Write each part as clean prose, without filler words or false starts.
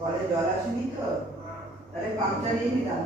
কলে জল আসেনি তো, তাহলে পাম্প চালিয়ে নিলাম।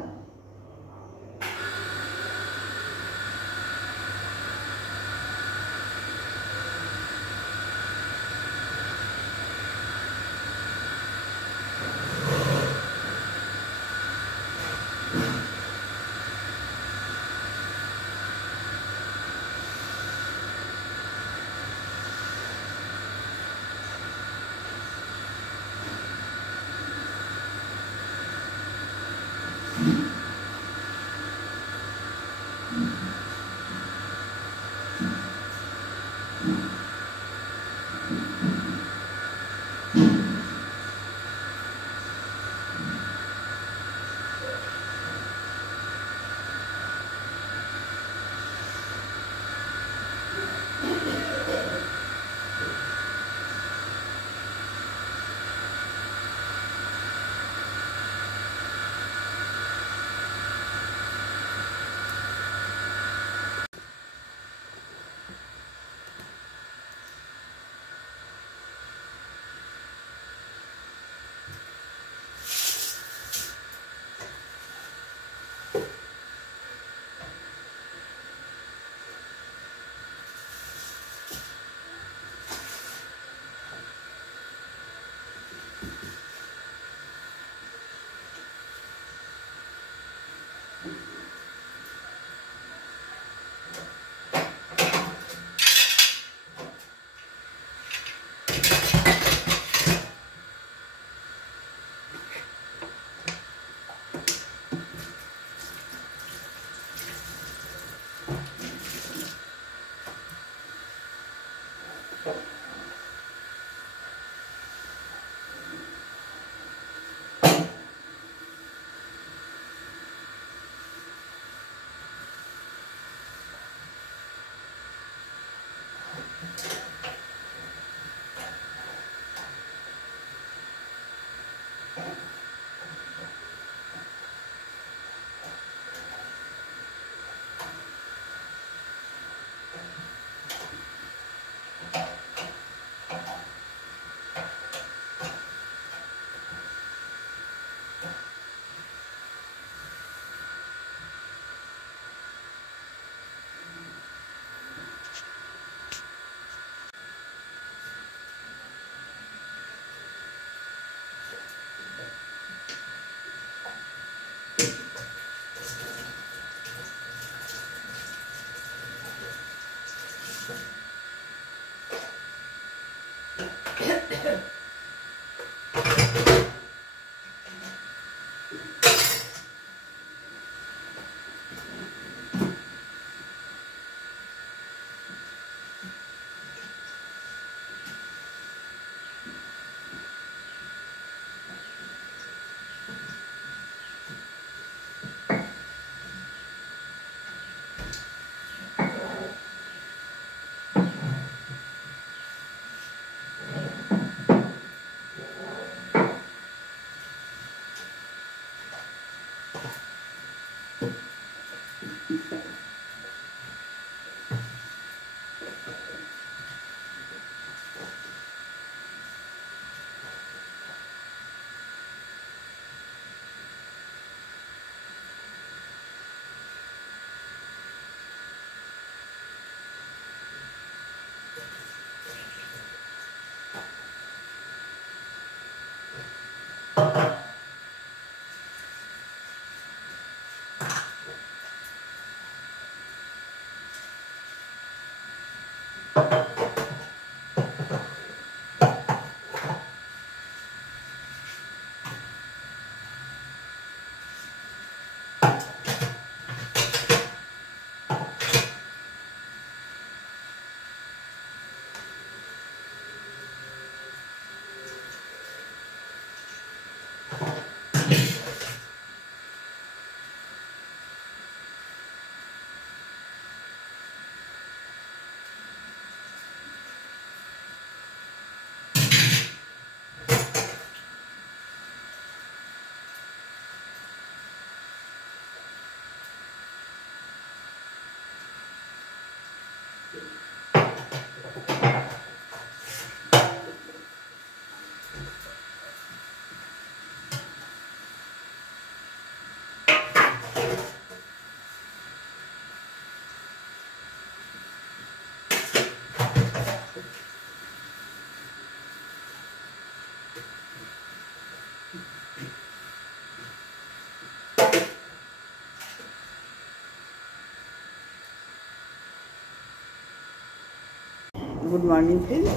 Good morning friends.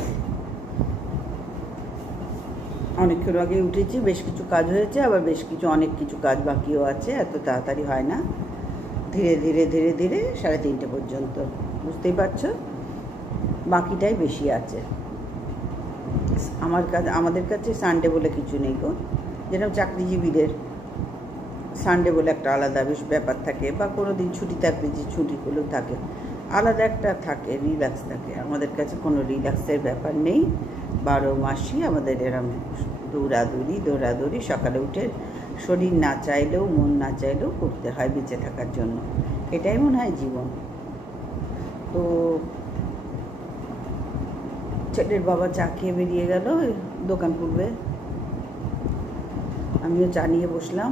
অনেকক্ষণ আগে উঠেছি, বেশ কিছু কাজ হয়েছে, আবার বেশ কিছু অনেক কিছু কাজ বাকিও আছে। এত তাড়াতাড়ি হয় না, ধীরে ধীরে ধীরে ধীরে 3:30 পর্যন্ত, বুঝতেই পারছো, বাকিটাই বেশি আছে। আমাদের কাছে সানডে বলে কিছু নেই গো। যেরকম চাকরিজীবীদের সানডে বলে একটা আলাদা বেশ ব্যাপার থাকে, বা কোনো দিন ছুটি থাকলে যে ছুটিগুলো থাকে আলাদা একটা থাকে, রিল্যাক্স থাকে। আমাদের কাছে কোনো রিল্যাক্সের ব্যাপার নেই। 12 মাসই আমাদের এরম দৌড়াদৌড়ি। সকালে উঠে শরীর না চাইলেও মন না চাইলেও করতে হয় বেঁচে থাকার জন্য। এটাই মনে হয় জীবন। তো ছেলের বাবা চা খেয়ে বেরিয়ে গেল, দোকান খুলবে। আমিও চা নিয়ে বসলাম।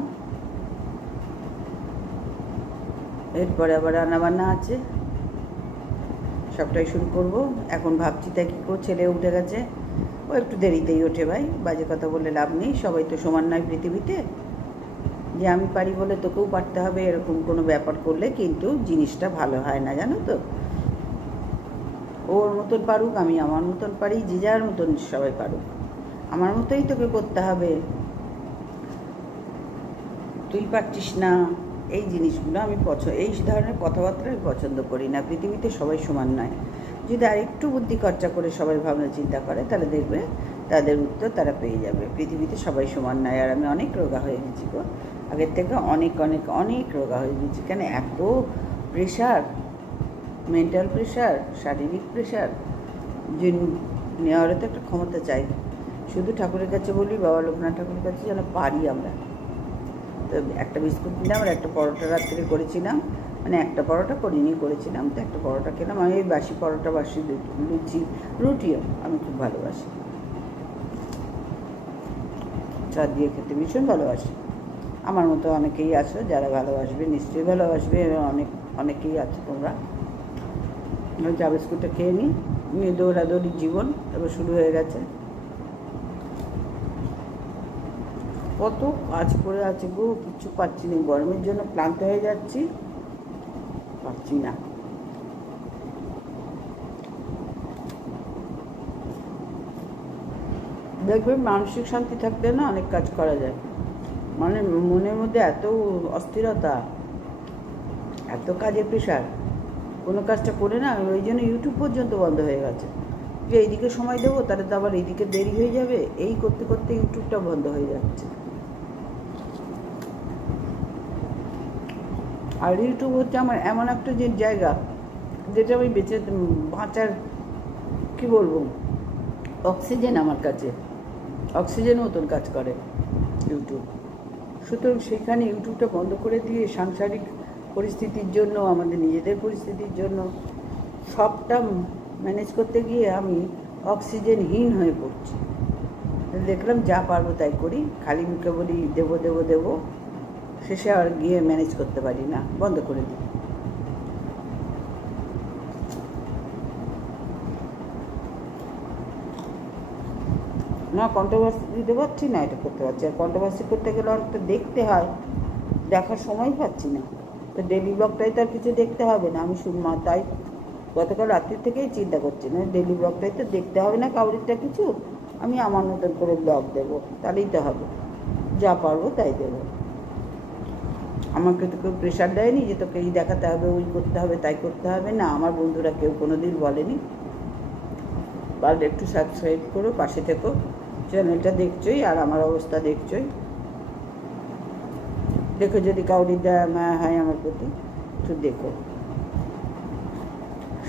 এরপরে আবার রান্নাবান্না আছে, সবটাই শুরু করব। এখন ভাবছি তাই কী করে, ছেলে উঠে গেছে, ও একটু দেরিতেই ওঠে ভাই, বাজে কথা বলে লাভ নেই। সবাই তো সমান নয় পৃথিবীতে, যে আমি পারি বলে তোকেও পারতে হবে এরকম কোনো ব্যাপার করলে কিন্তু জিনিসটা ভালো হয় না, জানো তো। ওর মতন পারুক, আমি আমার মতন পারি, যে যার মতন সবাই পারুক, আমার মতোই তোকে করতে হবে, তুই পারছিস না, এই জিনিসগুলো আমি এই ধরনের কথাবার্তা আমি পছন্দ করি না। পৃথিবীতে সবাই সমান নয়। যদি আরেকটু বুদ্ধি খরচা করে সবাই ভাবনা চিন্তা করে, তাহলে দেখবে তাদের উত্তর তারা পেয়ে যাবে। পৃথিবীতে সবাই সমান নয়। আর আমি অনেক রোগা হয়ে গেছি গো, আগের থেকে অনেক অনেক অনেক রোগা হয়ে গেছি। কেন এত প্রেশার, মেন্টাল প্রেশার, শারীরিক প্রেশার, যে নেওয়ারও তো একটা ক্ষমতা চাই। শুধু ঠাকুরের কাছে বলি, বাবা লোকনাথ ঠাকুরের কাছে যেন পারি আমরা। তো একটা বিস্কুট নিলাম, আর একটা পরোটা রাত্রে করেছিলাম, মানে একটা পরোটা করেছিলাম, তো একটা পরোটা খেলাম। আমি ওই বাসি পরোটা, বাসি রুটিও আমি খুব ভালোবাসি, চা দিয়ে খেতে ভীষণ ভালোবাসি। আমার মতো অনেকেই আছো যারা ভালোবাসবে, নিশ্চয়ই ভালোবাসবে, অনেকেই আছো তোমরা। চা বিস্কুটটা খেয়ে নিয়ে দৌড়াদৌড়ি জীবন এবার শুরু হয়ে গেছে। কত কাজ করে আছে গো, কিচ্ছু পাচ্ছি না। গরমের জন্য ক্লান্ত হয়ে যাচ্ছি, পাচ্ছি না। দেখবেন মানসিক শান্তি থাকলে না অনেক কাজ করা যায়। মানে মনের মধ্যে এত অস্থিরতা, এত কাজের প্রেশার, কোনো কাজটা করে না, ওই জন্য ইউটিউব পর্যন্ত বন্ধ হয়ে গেছে। যে এইদিকে সময় দেবো, তাহলে তো আবার এইদিকে দেরি হয়ে যাবে, এই করতে করতে ইউটিউবটা বন্ধ হয়ে যাচ্ছে। আর ইউটিউব হচ্ছে আমার এমন একটা যে জায়গা, যেটা আমি বাঁচার কী বলবো, অক্সিজেন আমার কাছে, অক্সিজেন মতন কাজ করে ইউটিউব। সুতরাং সেখানে ইউটিউবটা বন্ধ করে দিয়ে সাংসারিক পরিস্থিতির জন্য, আমাদের নিজেদের পরিস্থিতির জন্য সবটা ম্যানেজ করতে গিয়ে আমি অক্সিজেনহীন হয়ে পড়ছি। দেখলাম যা পারবো তাই করি, খালি মুখে বলি দেবো, শেষে আর গিয়ে ম্যানেজ করতে পারি না, বন্ধ করে দিই। না কন্ট্রোভার্সি দিতে পারছি না, এটা করতে পারছি। আর কন্ট্রোভার্সি করতে গেলে অনেকটা দেখতে হয়, দেখার সময় পাচ্ছি না। তো ডেলি ব্লগটাই তো আর কিছু দেখতে হবে না, আমি তাই গতকাল রাত্রি থেকেই চিন্তা করছি না, ডেলি ব্লগটাই তো দেখতে হবে না কাউরিরটা কিছু, আমি আমার মতন করে ব্লগ দেবো, তাহলেই তো হবে। যা পারবো তাই দেবো। আমাকে তো কেউ প্রেশার দেয়নি যে তোকে এই দেখাতে হবে, ওই করতে হবে, তাই করতে হবে না। আমার বন্ধুরা কেউ কোনো দিন বলেনি পারলে একটু সাবস্ক্রাইব করো, পাশে থেকো, চ্যানেলটা দেখছোই আর আমার অবস্থা দেখছোই, দেখো যদি কাউরি দেয় মায়া হয় আমার প্রতি, একটু দেখো।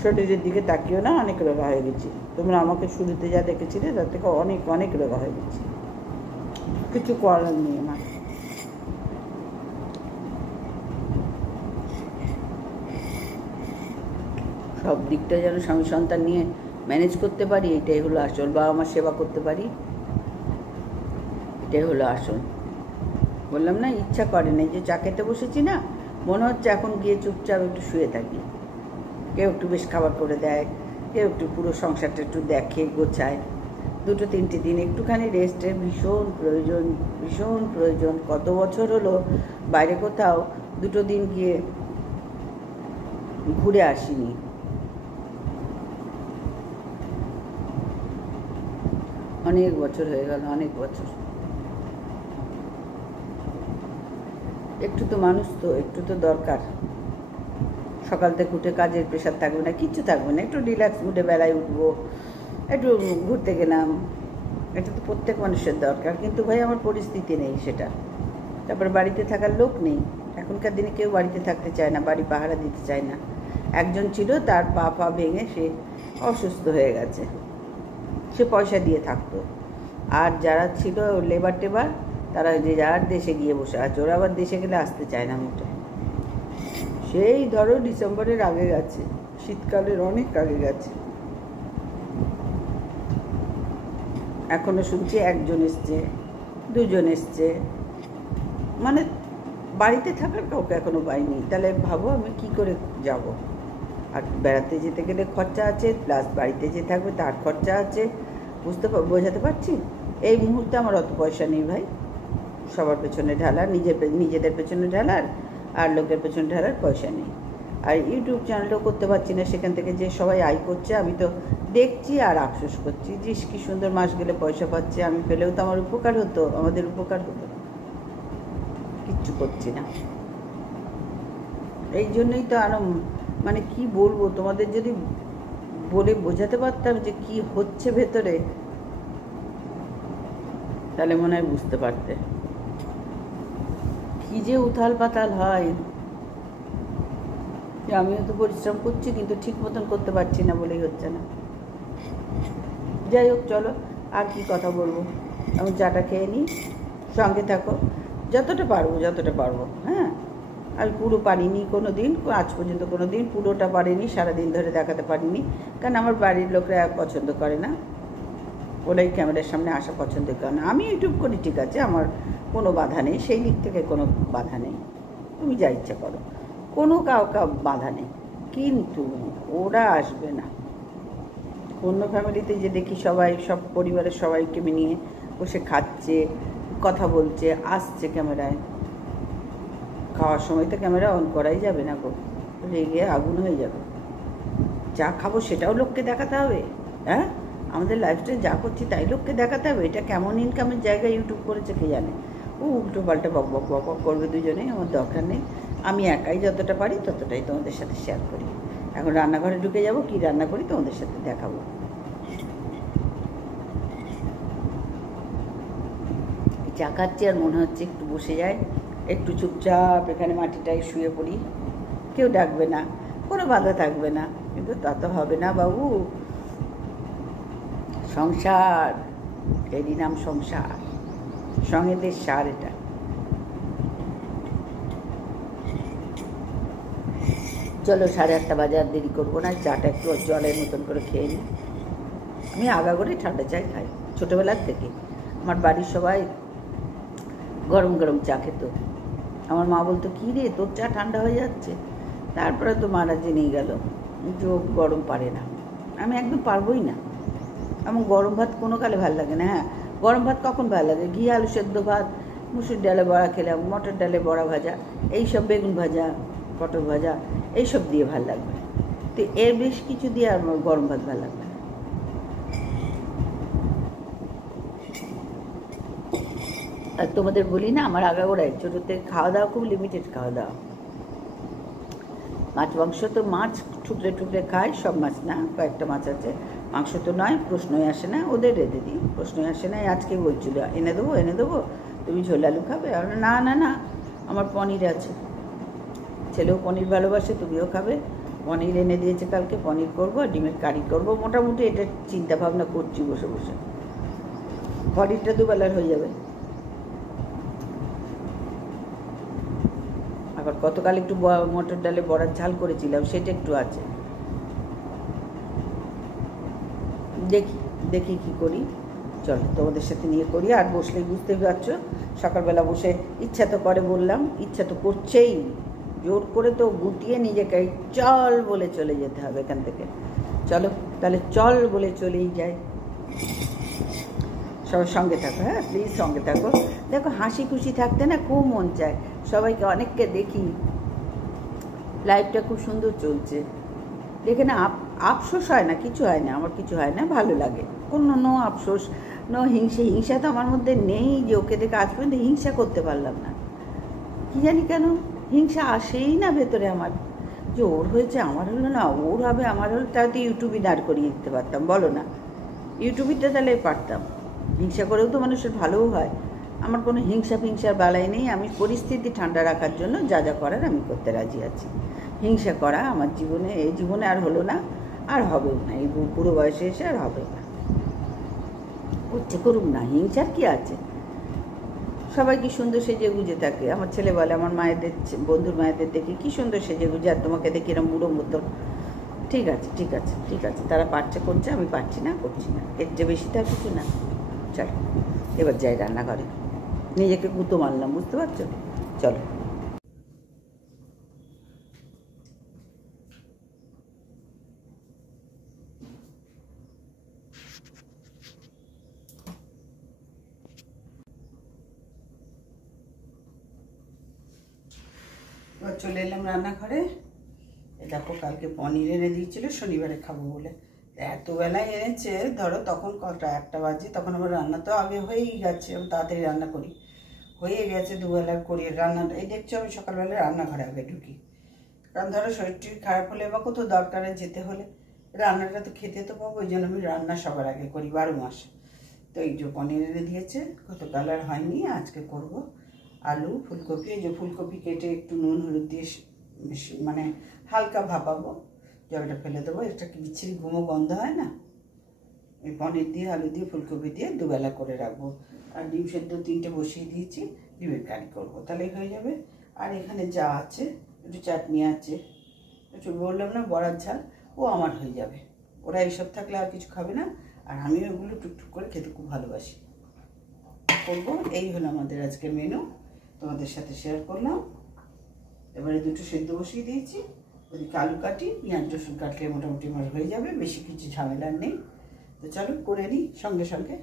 শরীরের দিকে তাকিও না, অনেক রোগা হয়ে গেছি। তোমরা আমাকে শুরুতে যা দেখেছিলে তার থেকে অনেক অনেক রোগা হয়ে গেছি, কিছু করার নেই আমার। সব দিকটা যেন স্বামী সন্তান নিয়ে ম্যানেজ করতে পারি, এটাই হলো আসল। বাবা মার সেবা করতে পারি, এটাই হলো আসল। বললাম না, ইচ্ছা করে না, যে চা খেতে বসেছি না, মনে হচ্ছে এখন গিয়ে চুপচাপ একটু শুয়ে থাকি। কেউ একটু বেশ খাবার করে দেয়, কেউ একটু পুরো সংসারটা একটু দেখে, গোছায়। 2-3 দিন একটুখানি রেস্টের ভীষণ প্রয়োজন, ভীষণ প্রয়োজন। কত বছর হলো বাইরে কোথাও 2 দিন গিয়ে ঘুরে আসিনি। অনেক বছর হয়ে গেল, অনেক বছর। একটু তো মানুষ তো, একটু তো দরকার। সকাল থেকে উঠে কাজের প্রেশার থাকবে না, কিচ্ছু থাকবে না, একটু রিল্যাক্স মুডে বেলায় উঠবো, একটু ঘুরতে গেলাম, এটা তো প্রত্যেক মানুষের দরকার। কিন্তু ভাই আমার পরিস্থিতি নেই সেটা। তারপরে বাড়িতে থাকার লোক নেই, এখনকার দিনে কেউ বাড়িতে থাকতে চায় না, বাড়ি পাহারা দিতে চায় না। একজন ছিল, তার পা ভেঙে সে অসুস্থ হয়ে গেছে, সে পয়সা দিয়ে থাকতো। আর যারা ছিল লেবার টেবার, তারা যে যার দেশে গিয়ে বসে আছে, ওরা আবার দেশে গেলে আসতে চায় না মোটে। সেই ধরো ডিসেম্বরের আগে গেছে, শীতকালের অনেক আগে গেছে। এখনো শুনছি একজন এসছে, দুজন এসছে, মানে বাড়িতে থাকার কাউকে এখনো পাইনি। তাহলে ভাবো আমি কি করে যাব? আর বেড়াতে যেতে গেলে খরচা আছে, প্লাস বাড়িতে যে থাকবে তার খরচা আছে। বোঝাতে পারছি? এই মুহূর্তে আমার অত পয়সা নেই ভাই, সবার পেছনে ঢালার, নিজেদের পেছনে ঢালার, আর লোকের পেছনে ঢালার পয়সা নেই। আর ইউটিউব চ্যানেলও করতে পারছি না, সেখান থেকে যে সবাই আয় করছে আমি তো দেখছি আর আফসোস করছি, যে কি সুন্দর মাস গেলে পয়সা পাচ্ছে, আমি পেলেও তো আমার উপকার হতো, আমাদের উপকার হতো। কিচ্ছু করছি না। এই জন্যই তো আরো, মানে কি বলবো তোমাদের, যদি বলে বোঝাতে পারতাম যে কি হচ্ছে ভেতরে, তাহলে মনে হয় বুঝতে পারতে কি যে উথাল পাতাল হয়। আমিও তো পরিশ্রম করছি, কিন্তু ঠিক মতন করতে পারছি না বলেই হচ্ছে না। যাই হোক, চলো আর কি কথা বলবো, আমি চাটা খেয়ে নিই, সঙ্গে থাকো, যতটা পারবো। হ্যাঁ, আমি পুরো পারিনি কোনো দিন, আজ পর্যন্ত কোনো দিন পুরোটা পারিনি, সারাদিন ধরে দেখাতে পারিনি, কারণ আমার বাড়ির লোকরা পছন্দ করে না, ওরাই ক্যামেরার সামনে আসা পছন্দ করে না। আমি ইউটিউব করি, ঠিক আছে, আমার কোনো বাধা নেই, সেই দিক থেকে কোনো বাধা নেই, তুমি যা ইচ্ছা করো, কোনো কাউকে বাধা নেই। কিন্তু ওরা আসবে না। অন্য ফ্যামিলিতে যে দেখি সবাই, সব পরিবারের সবাইকে নিয়ে বসে খাচ্ছে, কথা বলছে, আসছে ক্যামেরায়, খাওয়ার সময় তো ক্যামেরা অন করাই যাবে না গো, রেগে আগুন হয়ে যাবে। যা খাবো সেটাও লোককে দেখাতে হবে। হ্যাঁ, আমাদের লাইফস্টাইল যা করছি তাই লোককে দেখাতে হবে। এটা কেমন ইনকামের জায়গা ইউটিউব করেছে কে জানে। ও উল্টো পাল্টা বক বক বক বক করবে দুজনেই, আমার দরকার নেই। আমি একাই যতটা পারি ততটাই তোমাদের সাথে শেয়ার করি। এখন রান্নাঘরে ঢুকে যাব, কি রান্না করি তোমাদের সাথে দেখাবো। চা খাচ্ছি আর মনে হচ্ছে একটু বসে যায়, একটু চুপচাপ এখানে মাটিটায় শুয়ে পড়ি, কেউ ডাকবে না, কোনো বাধা থাকবে না। কিন্তু তা তো হবে না বাবু, সংসার, এরই নাম সংসার, সঙ্গেদের সার। এটা চলো, 8:30 বাজে, আর দেরি করবো না, চাটা একটু জলের মতন করে খেয়ে নিই। আমি আগাগোড়ে ঠান্ডা চাই খাই ছোটোবেলার থেকে। আমার বাড়ির সবাই গরম গরম চা খেত। আমার মা বলতো, কী রে তোর চা ঠান্ডা হয়ে যাচ্ছে। তারপরে তো মারা জেনেই গেল যে ও গরম পারে না, আমি একদম পারবই না। আমার গরম ভাত কোনো কালে ভালো লাগে না। হ্যাঁ, গরম ভাত কখন ভালো লাগে? ঘি আলু সেদ্ধ ভাত, মুসুর ডালে বড়া খেলাম, মটর ডালে বড়া ভাজা, এইসব, বেগুন ভাজা, পটল ভাজা, এইসব দিয়ে ভালো লাগবে। তো এর বেশ কিছু দিয়ে আর আমার গরম ভাত ভালো লাগবে। আর তোমাদের বলি না, আমার আগাগোড়ায় ছোটোতে খাওয়া দাওয়া খুব লিমিটেড খাওয়া দাওয়া। মাছ মাংস তো, মাছ ঠুকরে ঠুকরে খায়, সব মাছ না, কয়েকটা মাছ আছে। মাংস তো নয়, প্রশ্নই আসে না, ওদের রেঁধে দিই, প্রশ্নই আসে না। আজকে বলছিল এনে দেবো, তুমি ঝোল আলু খাবে? আর না না না, আমার পনির আছে, ছেলেও পনির ভালোবাসে, তুমিও খাবে। পনির এনে দিয়েছে কালকে, পনির করবো, ডিমের কারি করবো, মোটামুটি এটা চিন্তা ভাবনা করছি বসে বসে। পনিরটা দুবেলার হয়ে যাবে। আবার গতকাল একটু মটর ডালে বড়ার ঝাল করেছিলাম, সেটা একটু আছে, দেখি কি করি। চলো তোমাদের সাথে নিয়ে করি। আর বসলেই বুঝতেই পারছো, সকালবেলা বসে ইচ্ছা তো করে, বললাম ইচ্ছা তো করছেই, জোর করে তো গুটিয়ে নিজেকে চল বলে চলে যেতে হবে এখান থেকে। চলো তাহলে চল বলে চলেই যাই। সবার সঙ্গে থাকো, হ্যাঁ প্লিজ সঙ্গে থাকো। দেখো, হাসি খুশি থাকতে না খুব মন চায়, সবাইকে অনেককে দেখি, লাইফটা খুব সুন্দর চলছে দেখে না, আফসোস হয় না, কিছু হয় না, আমার কিছু হয় না, ভালো লাগে। কোনো আফসোস হিংসা তো আমার মধ্যে নেই, যে ওকে দেখে আজ পর্যন্ত হিংসা করতে পারলাম না। কি জানি কেন হিংসা আসেই না ভেতরে আমার, যে ওর হয়েছে আমার হলো না, ওর হবে আমার হলো, তাহলে তো ইউটিউবে দাঁড় করিয়ে দিতে পারতাম, বলো না? ইউটিউবিতে তাহলে পারতাম। হিংসা করেও তো মানুষের ভালোও হয়। আমার কোনো হিংসার বালাই নেই। আমি পরিস্থিতি ঠান্ডা রাখার জন্য যা যা করার আমি করতে রাজি আছি। হিংসা করা আমার জীবনে, এই জীবনে আর হলো না, আর হবেও না। এই বুড়ো বয়সে এসে আর হবে না। করছে করুক না, হিংসার কি আছে? সবাই কি সুন্দর সেজে গুজে থাকে। আমার ছেলে বলে আমার মায়েদের, বন্ধুর মায়েদের দেখি কি সুন্দর সেজে গুজে, আর তোমাকে দেখি এরকম বুড়ো মতো। ঠিক আছে ঠিক আছে ঠিক আছে, তারা পারছে করছে, আমি পারছি না করছি না, এর চেয়ে বেশি তার কিছু না। চলো এবার যাই রান্নাঘরে, নিজেকে গুঁতো মারলাম, বুঝতে পারছো? চলো। এবার চলে এলাম রান্নাঘরে। এ দেখো, কালকে পনির এনে দিয়েছিল শনিবারে খাবো বলে, এত বেলায় এনেছে, ধরো তখন কটা, 1টা বাজে, তখন আমার রান্না তো আগে হয়েই গেছে, আমি তাড়াতাড়ি রান্না করি, হয়ে গেছে দুবেলার করি রান্না। এই দেখছো আমি সকালবেলা রান্নাঘরে আগে ঢুকি, কারণ ধরো শরীর খারাপ হলে বা কোথাও দরকারে যেতে হলে রান্নাটা তো খেতে তো পাবো, ওই জন্য আমি রান্না সবার আগে করি 12 মাস। তো এই যে পনির এনে দিয়েছে, গতকাল আর হয়নি, আজকে করব। আলু ফুলকপি, এই যে ফুলকপি কেটে একটু নুন হলুদ দিয়ে মানে হালকা ভাপাবো, জলটা ফেলে দেবো, এটা কি বিচ্ছিরি গুমো গন্ধ হয় না? এই পনির দিয়ে আলু দিয়ে ফুলকপি দিয়ে দুবেলা করে রাখবো। আর ডিম সেদ্ধ 3টে বসিয়ে দিয়েছি, ডিমের কারি করবো, তাহলেই হয়ে যাবে। আর এখানে যা আছে, একটু চাটনি আছে, একটু বললাম না বড়ার ঝাল, ও আমার হয়ে যাবে। ওরা এইসব থাকলে আর কিছু খাবে না, আর আমি ওগুলো টুকটুক করে খেতে খুব ভালোবাসি, করবো। এই হলো আমাদের আজকের মেনু, তোমাদের সাথে শেয়ার করলাম। এবারে 2টো সেদ্ধ বসিয়ে দিয়েছি, ওদিকে আলু কাটি, পেঁয়াজ রসুন কাটলে মোটামুটি আমার হয়ে যাবে, বেশি কিছু ঝামেলার নেই। তো চলো করে নিই সঙ্গে সঙ্গে।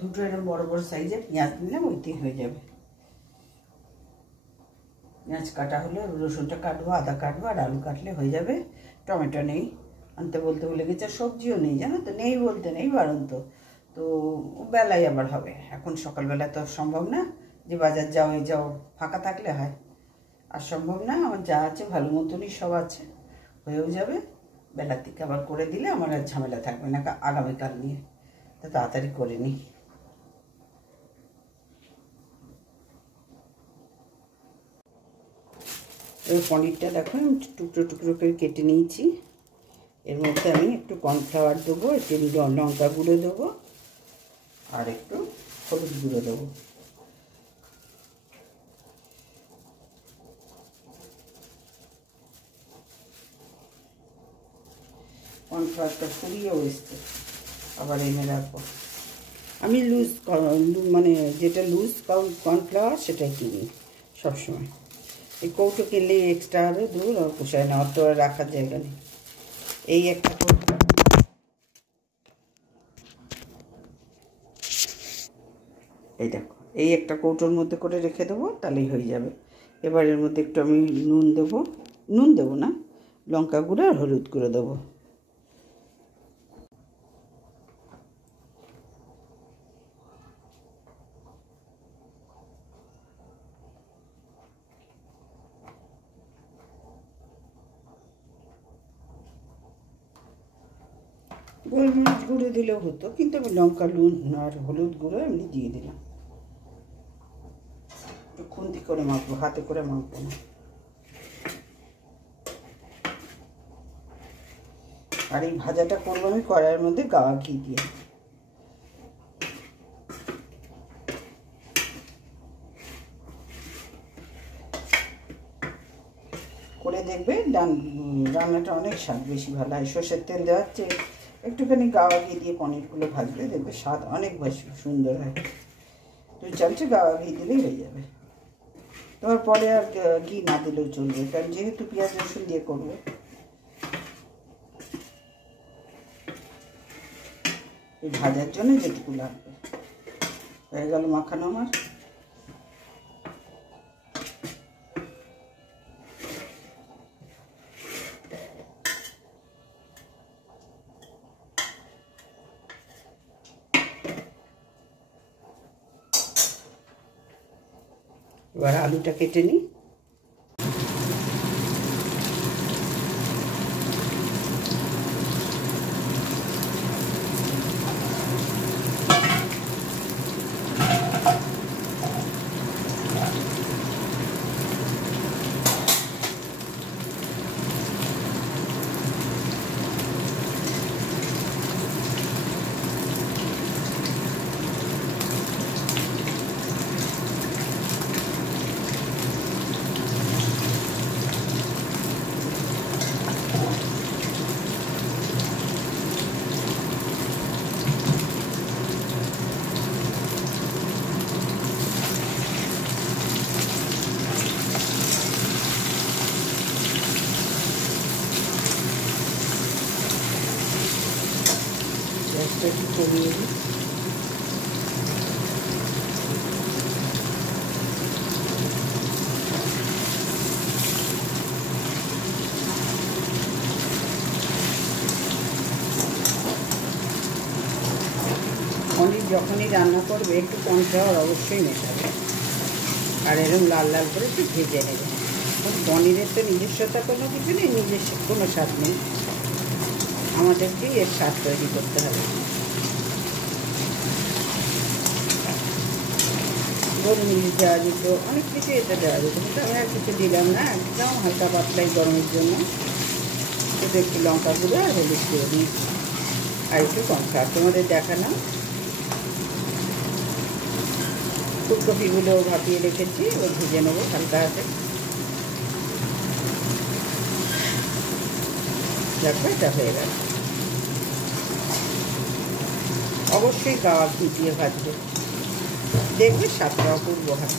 দুটো এরকম বড় বড় সাইজের পেঁয়াজ দিলাম, ওইতেই হয়ে যাবে। পেঁয়াজ কাটা হলে রসুনটা কাটবো, আদা কাটবো, আর আলু কাটলে হয়ে যাবে। টমেটো নেই, আনতে বলতে ভুলে গেছে, সবজিও নেই, জানো তো, নেই বলতে নেই, বারন্ত তো বেলায় আবার হবে। এখন সকালবেলা তো সম্ভব না যে বাজার যাও, এই যাও, ফাঁকা থাকলে হয়, আর সম্ভব না। আমার যা আছে ভালো মতনই সব আছে, হয়েও যাবে। বেলার দিকে আবার করে দিলে আমার আর ঝামেলা থাকবে না আগামীকাল নিয়ে, তা তাড়াতাড়ি করে নিই। এই পনিরটা দেখো আমি টুকরো টুকরো করে কেটে নিয়েছি। এর মধ্যে আমি একটু কর্নফ্লাওয়ার দেবো, একটু লঙ্কা গুঁড়ো দেবো, আর একটু হলুদ গুঁড়ো দেবো। কর্নফ্লাওয়ারটা ফুরিয়েও এসছে, আবার এনে রাখবো। আমি মানে যেটা লুজ কর্নফ্লাওয়ার সেটাই কিনি সবসময়, এই কৌটো কিনলেই এক্সট্রা হবে, দূর আর পোষায় না, অত রাখার জায়গা নেই। এই একটা কৌটো, এই দেখো, এই একটা কৌটোর মধ্যে করে রেখে দেবো, তাহলেই হয়ে যাবে। এবার এর মধ্যে একটু আমি নুন দেবো না, লঙ্কা গুঁড়ো আর হলুদ গুঁড়ো দেবো। গোলমরিচ গুঁড়ো দিলেও হতো, কিন্তু আমি লঙ্কা, নুন আর হলুদ গুঁড়ো এমনি দিয়ে দিলাম। একটু খুন্তি করে মাখবো, হাতে করে মাখবো না। আর এই ভাজাটা করবো আমি কড়াইয়ের মধ্যে গাওয়া ঘি দিয়ে। করে দেখবে রান্নাটা অনেক স্বাদ বেশি ভালো হয়। সর্ষের তেল দেওয়ার চেয়ে একটুখানি গাওয়া ঘি দিয়ে পনিরগুলো ভাজবে, দেখবে স্বাদ অনেক বেশি সুন্দর হয়। 2 চামচে গাওয়া ঘি দিলেই হয়ে যাবে। তোমার পরে আর ঘি না দিলেও চলবে, কারণ যেহেতু পেঁয়াজ রসুন দিয়ে করবে। এই ভাজার জন্য যেটুকু লাগবে হয়ে গেল মাখানো আমার। এবার আলুটা কেটে নিই। গ্যাসটা একটু কমিয়ে দিই। পনির যখনই রান্না করবে একটু কর্নফ্লাওয়ার অবশ্যই মেশাবে, আর এরকম লাল লাল করে একটু ভেজে নেবে। পনিরের তো নিজস্বতা কোনো কিছু নেই, নিজস্ব কোনো স্বাদ নেই, আমাদেরকেই এর স্বাদ তৈরি করতে হবে। গোলমরিচ দেওয়া যেত, অনেক কিছু এতে দেওয়া যেত, কিন্তু আমি আর কিছু দিলাম না, একদম হালকা পাতলাই গরমের জন্য শুধু একটু লঙ্কা গুঁড়ো আর হলুদ গুঁড়ো দিই, আর একটু কর্নফ্লাওয়ার তোমাদের দেখালাম। ফুলকপিগুলো ভাপিয়ে রেখেছি, ওই ভেজে নেবো হালকা হাতে। দেখো এটা হয়ে গেল। অবশ্যই গাওয়া ঘি দিয়ে ভাজবে, দেখবে স্বাদটা অপূর্ব হয়।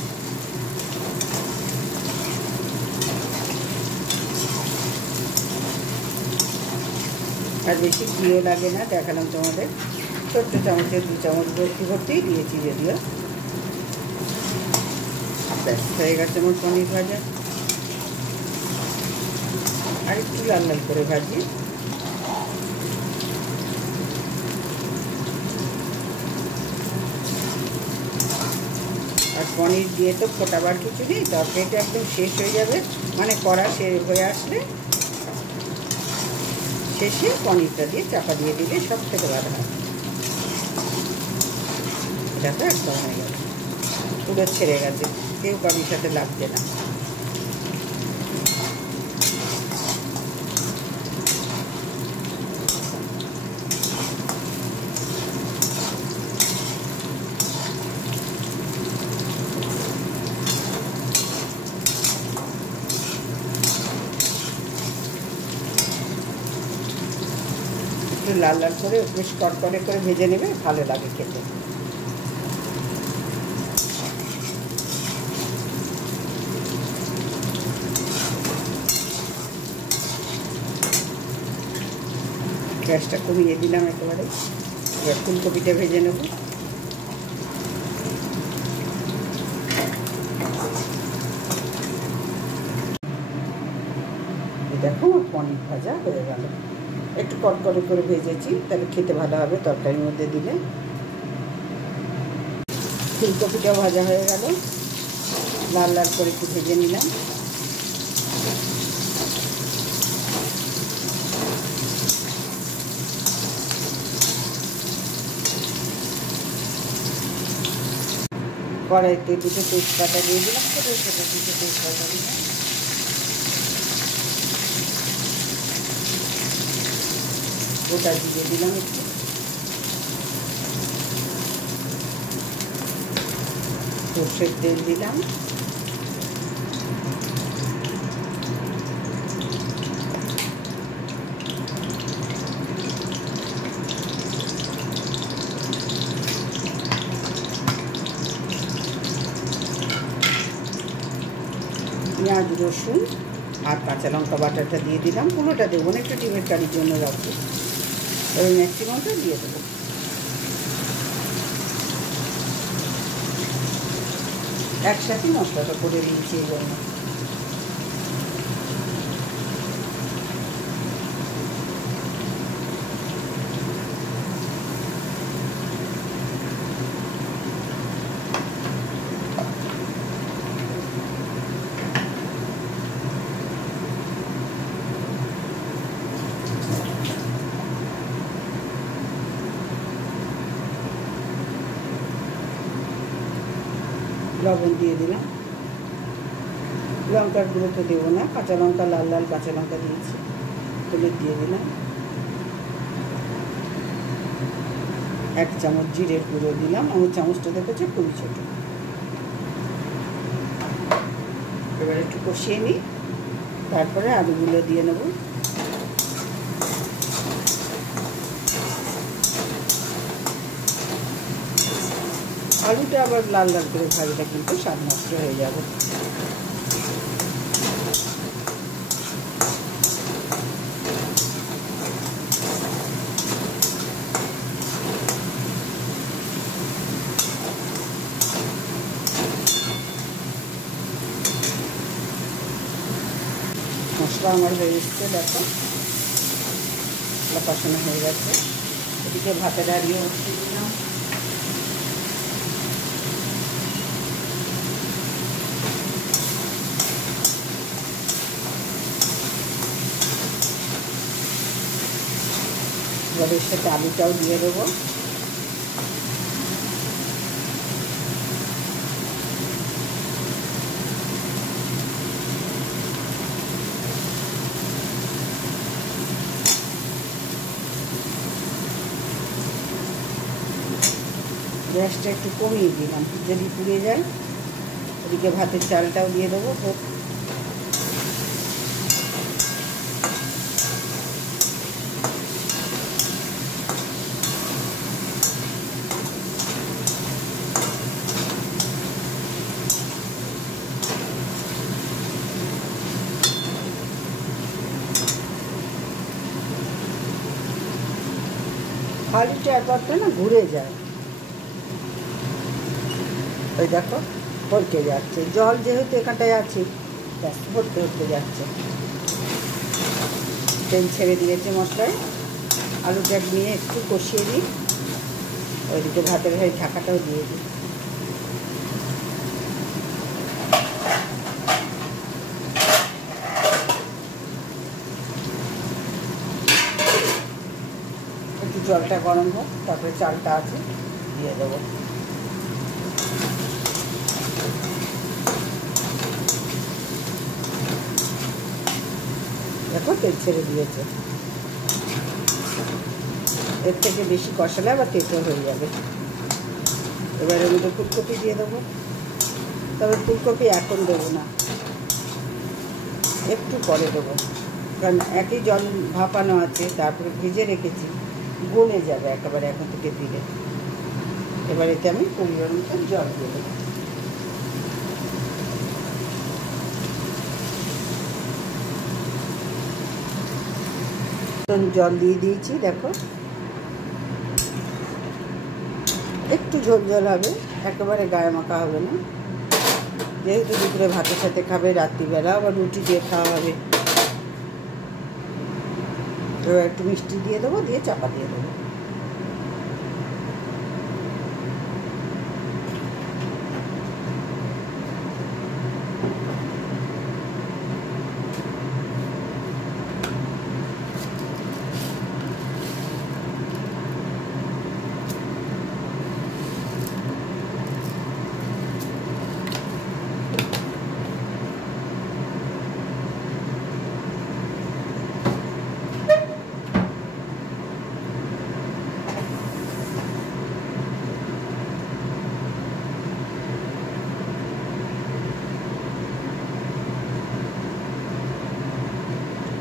আর বেশি ঘিও লাগে না, দেখালাম তোমাদের। ছোট্ট চামচের 2 চামচ ভর্তিই দিয়েছি যদিও। ব্যাস হয়ে গেছে আমার পনির ভাজা। আর একটু লাল লাল করে ভাজি। আর পনির দিয়ে তো ফোটাবার কিছু নেই, তরকারিটা একদম শেষ হয়ে যাবে, মানে কড়া হয়ে আসলে শেষে পনিরটা দিয়ে চাপা দিয়ে দিলে সব থেকে ভালো হয়। এটা তো একদম হয়ে গেছে, পুরো ছেড়ে গেছে, কেউ কারোর সাথে লাগছে না। একটু লাল লাল করে বেশ কড়কড়ে করে ভেজে নেবে, ভালো লাগে খেতে। গ্যাসটা কমিয়ে দিলাম একেবারে। এবার ফুলকপিটা ভেজে নেব। দেখো পনির ভাজা হয়ে গেল। একটু কড়কড়ে করে ভেজেছি, তাহলে খেতে ভালো হবে তরকারির মধ্যে দিলে। ফুলকপিটাও ভাজা হয়ে গেল, লাল লাল করে একটু ভেজে নিলাম। কড়াইতে দুটো তেজপাতা দিয়ে দিলাম, ছোটো ছোটো দুটো তেজপাতা দিলাম। গোটা জিরে দিলাম একটু, সর্ষের তেল দিলাম, পেঁয়াজ রসুন আর কাঁচা লঙ্কা বাটাটা দিয়ে দিলাম। পুরোটা দেবো না, একটু ডিমের কারির জন্য রাখবো। এবার ম্যাক্সিমামটা দিয়ে দেবো। একসাথে মশলাটা করে দিয়েছি এই জন্য। লবণ দিয়ে দিলাম, লঙ্কার গুঁড়ো তো দেবো না, কাঁচা লঙ্কা লাল লাল কাঁচা লঙ্কা দিয়েছি, তুলে দিয়ে দিলাম। 1 চামচ জিরের গুঁড়ো দিলাম, আমার চামচটা দেখেছে খুবই ছোটো। এবার একটু কষিয়ে নিই, তারপরে আলুগুলো দিয়ে নেব। আলুটা আবার লাল লাল করে ভাজলে কিন্তু স্বাদ নষ্ট হয়ে যাবে। মশলা আমার হয়ে এসছে, দেখো কষানো হয়ে গেছে। এদিকে ভাতে দাঁড়িয়ে উঠতে দিলাম। এবার এর সাথে আলুটাও দিয়ে দেবো। গ্যাসটা একটু কমিয়ে দিলাম, যদি পুড়ে যায়। এদিকে ভাতের চালটাও দিয়ে দেবো। আলুটা একবারটা না ঘুরে যায়, ওই দেখো ভরতে যাচ্ছে, জল যেহেতু এখানটায় আছে ব্যাস ভরতে ভরতে যাচ্ছে। তেল ছেড়ে দিয়েছে মশলায়। আলুটা নিয়ে একটু কষিয়ে দিই, ওইদিকে ভাতের হয়ে ঢাকাটাও দিয়ে দিই। একটু জলটা গরম হোক, তারপরে চালটা আছে দিয়ে দেবো। দেখো তেল ছেড়ে দিয়েছে। এর থেকে বেশি কষালে আবার তেতো হয়ে যাবে। এবার এর মধ্যে ফুলকপি দিয়ে দেবো, তবে ফুলকপি এখন দেবো না, একটু পরে দেবো, কারণ একই জল ভাপানো আছে, তারপরে ভেজে রেখেছি, গলে যাবে একেবারে এখন থেকে দিলে। এবার এতে আমি পরিমাণ মতো জল দিয়ে দেবো। মতন জল দিয়ে দিয়েছি, দেখো একটু ঝোল ঝোল হবে, একেবারে গায়ে মাখা হবে না, যেহেতু দুপুরে ভাতের সাথে খাবে, রাত্রিবেলা আবার রুটি দিয়ে খাওয়া হবে। এবার একটু মিষ্টি দিয়ে দেবো, দিয়ে চাপা দিয়ে দেবো।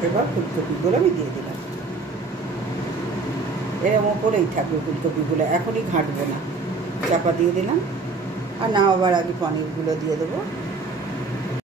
এবার ফুলকপিগুলো আমি দিয়ে দিলাম, এরম ওপরেই থাকবে ফুলকপিগুলো, এখনই ঘাঁটবো না, চাপা দিয়ে দিলাম। আর না আবার আগে পনিরগুলো দিয়ে দেবো।